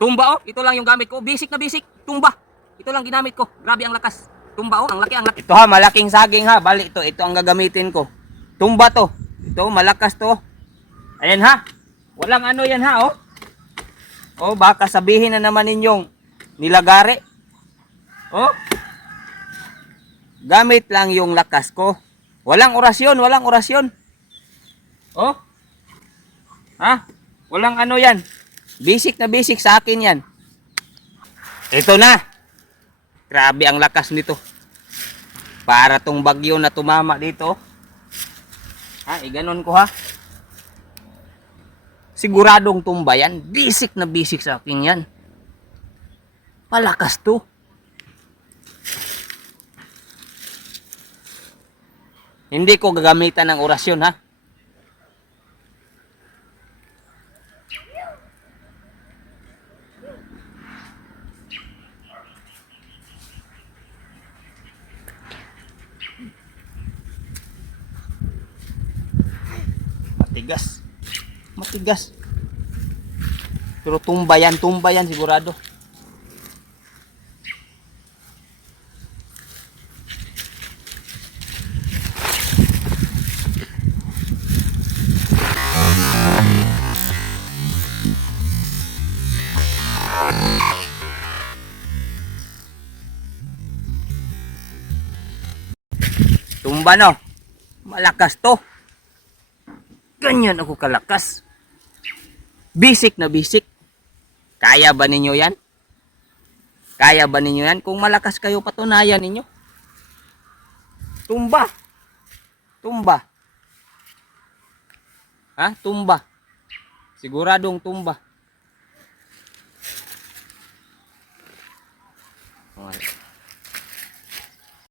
Tumba oh, ito lang yung gamit ko. Basic na basic, tumba. Ito lang ginamit ko. Grabe ang lakas. Tumba oh, ang laki ang laki. Ito ha, malaking saging ha. Bali ito ang gagamitin ko. Tumba to. Ito malakas to. Ayan ha. Walang ano yan ha oh. Oh, baka sabihin na naman ninyong nilagari. Oh. Gamit lang yung lakas ko. Walang orasyon, walang orasyon. Oh. Ha? Walang ano yan. Basic na basic sa akin yan. Ito na. Grabe ang lakas nito. Para tong bagyo na tumama dito. Ha, iganon ko ha. Siguradong tumba yan. Basic na basic sa akin yan. Malakas to. Hindi ko gagamitan ng orasyon ha. Matigas. Matigas. Pero tumba yan sigurado. Tumba no. Malakas to. Ganyan ako kalakas. Basic na basic. Kaya ba ninyo yan? Kaya ba ninyo yan? Kung malakas kayo, patunayan ninyo. Tumba. Tumba. Ha? Tumba. Siguradong tumba. Okay.